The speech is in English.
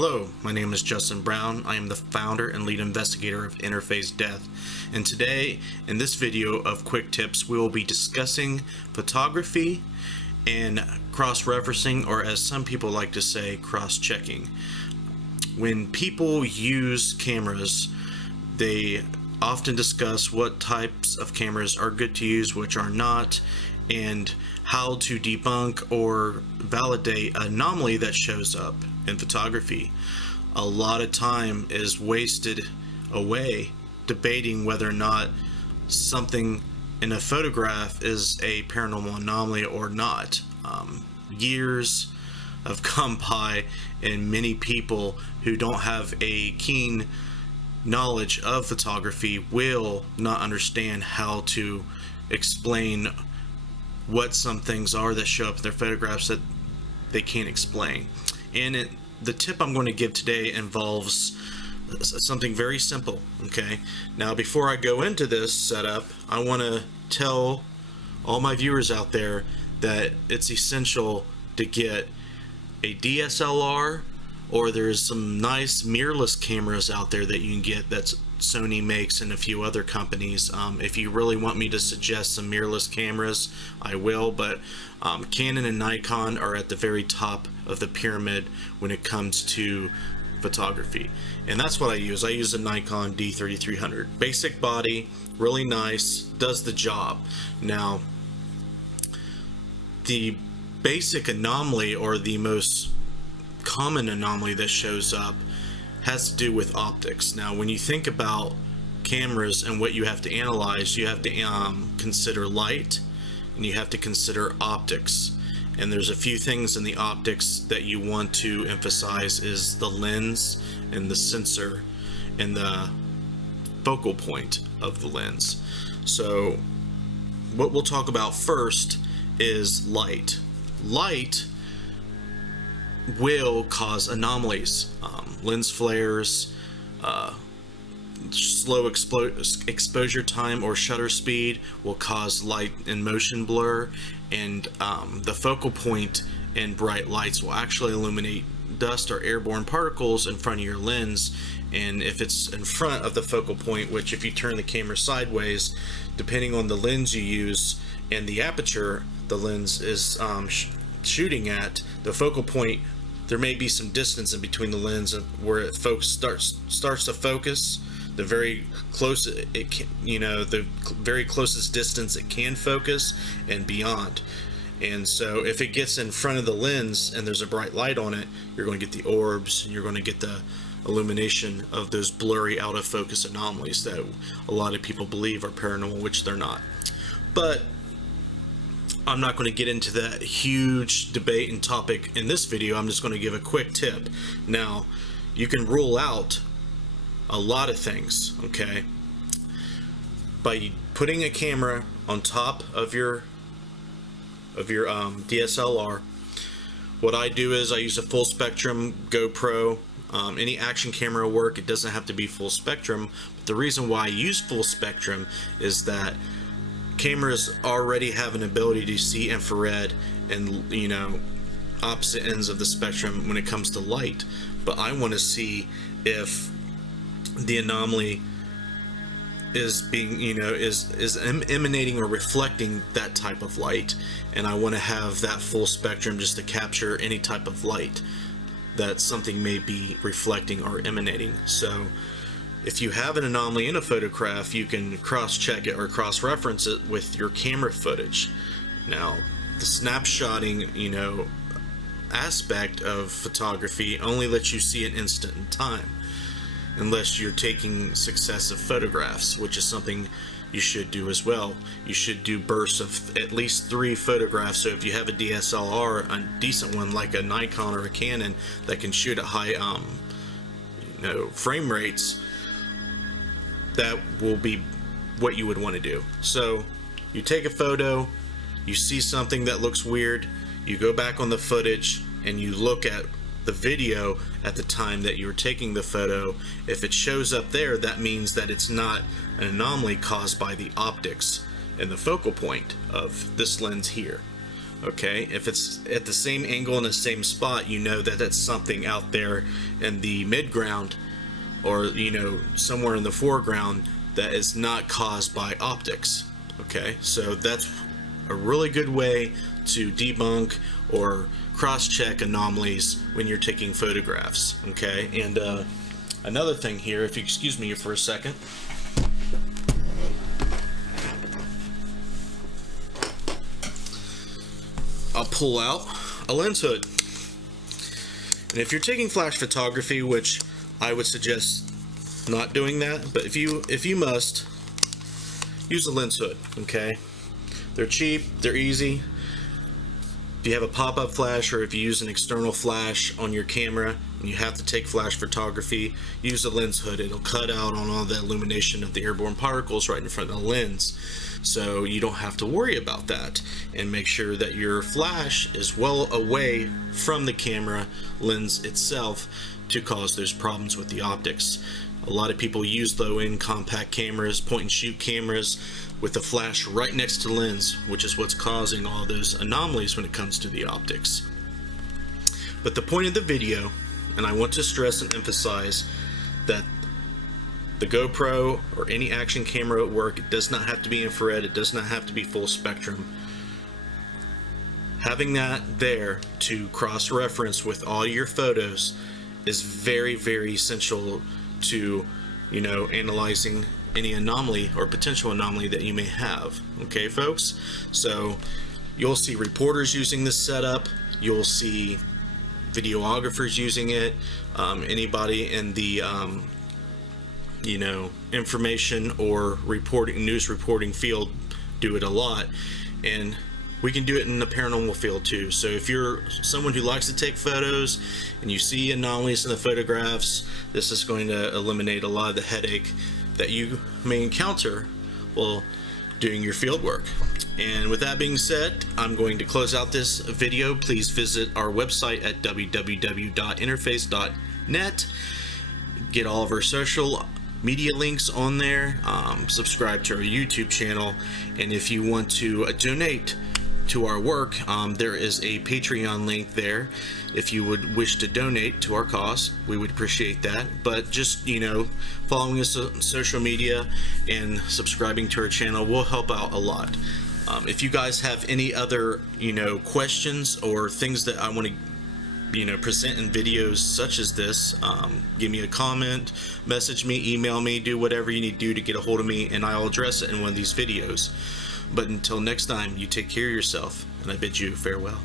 Hello, my name is Justin Brown. I am the founder and lead investigator of Interface Death. And today, in this video of quick tips, we will be discussing photography and cross-referencing, or as some people like to say, cross-checking. When people use cameras, they often discuss what types of cameras are good to use, which are not, and how to debunk or validate an anomaly that shows up in photography. A lot of time is wasted away debating whether or not something in a photograph is a paranormal anomaly or not. Years have come by, and many people who don't have a keen knowledge of photography will not understand how to explain what some things are that show up in their photographs that they can't explain. And the tip I'm going to give today involves something very simple. Okay, now before I go into this setup, I want to tell all my viewers out there that it's essential to get a DSLR, or there's some nice mirrorless cameras out there that you can get that Sony makes and a few other companies. If you really want me to suggest some mirrorless cameras, I will, but Canon and Nikon are at the very top of the pyramid when it comes to photography, and that's what I use. I use a Nikon D3300. Basic body, really nice, does the job. Now, the basic anomaly, or the most common anomaly that shows up, has to do with optics. Now, when you think about cameras and what you have to analyze, you have to consider light, and you have to consider optics. And there's a few things in the optics that you want to emphasize is the lens and the sensor and the focal point of the lens. So what we'll talk about first is light. Light will cause anomalies. Lens flares, slow exposure time or shutter speed will cause light and motion blur, and the focal point and bright lights will actually illuminate dust or airborne particles in front of your lens. And if it's in front of the focal point, which if you turn the camera sideways, depending on the lens you use and the aperture the lens is shooting at, the focal point, there may be some distance in between the lens where it starts to focus. The very close the very closest distance it can focus and beyond. And so if it gets in front of the lens and there's a bright light on it, you're going to get the orbs, and you're going to get the illumination of those blurry out of focus anomalies that a lot of people believe are paranormal, which they're not. But I'm not going to get into that huge debate and topic in this video. I'm just going to give a quick tip. Now, you can rule out a lot of things, okay, by putting a camera on top of your DSLR. What I do is I use a full spectrum GoPro. Any action camera work, it doesn't have to be full spectrum, but the reason why I use full spectrum is that cameras already have an ability to see infrared and opposite ends of the spectrum when it comes to light, but I want to see if the anomaly is being is emanating or reflecting that type of light, and I want to have that full spectrum just to capture any type of light that something may be reflecting or emanating. So if you have an anomaly in a photograph, you can cross-check it or cross-reference it with your camera footage. Now, the snapshotting, aspect of photography only lets you see an instant in time, unless you're taking successive photographs, which is something you should do as well. You should do bursts of at least 3 photographs. So if you have a DSLR, a decent one like a Nikon or a Canon that can shoot at high frame rates, that will be what you would want to do. So you take a photo, you see something that looks weird, you go back on the footage and you look at the video at the time that you were taking the photo. If it shows up there, that means that it's not an anomaly caused by the optics and the focal point of this lens here. Okay, if it's at the same angle in the same spot, you know that that's something out there in the midground, or somewhere in the foreground, that is not caused by optics. Okay, so that's a really good way to debunk or cross-check anomalies when you're taking photographs. Okay, and another thing here, if you excuse me for a second. I'll pull out a lens hood. And if you're taking flash photography, which I would suggest not doing that, but if you must, use a lens hood. Okay, they're cheap, they're easy. If you have a pop-up flash, or if you use an external flash on your camera and you have to take flash photography, use a lens hood. It'll cut out on all the illumination of the airborne particles right in front of the lens, so you don't have to worry about that. And make sure that your flash is well away from the camera lens itself to cause those problems with the optics. A lot of people use low-end compact cameras, point-and-shoot cameras, with the flash right next to the lens, which is what's causing all those anomalies when it comes to the optics. But the point of the video, and I want to stress and emphasize that the GoPro or any action camera at work, it does not have to be infrared, it does not have to be full spectrum. Having that there to cross-reference with all your photos is very, very essential to, analyzing any anomaly or potential anomaly that you may have. Okay, folks? So you'll see reporters using this setup, you'll see videographers using it, anybody in the information or news reporting field do it a lot, and we can do it in the paranormal field too. So if you're someone who likes to take photos and you see anomalies in the photographs, this is going to eliminate a lot of the headache that you may encounter while doing your field work. And with that being said, I'm going to close out this video. Please visit our website at www.interface.net. Get all of our social media links on there. Subscribe to our YouTube channel, and if you want to donate to our work, there is a Patreon link there. If you would wish to donate to our cause, we would appreciate that. But just following us on social media and subscribing to our channel will help out a lot. If you guys have any other questions or things that I want to present in videos such as this, give me a comment, message me, email me, do whatever you need to do to get a hold of me, and I'll address it in one of these videos. But until next time, you take care of yourself, and I bid you farewell.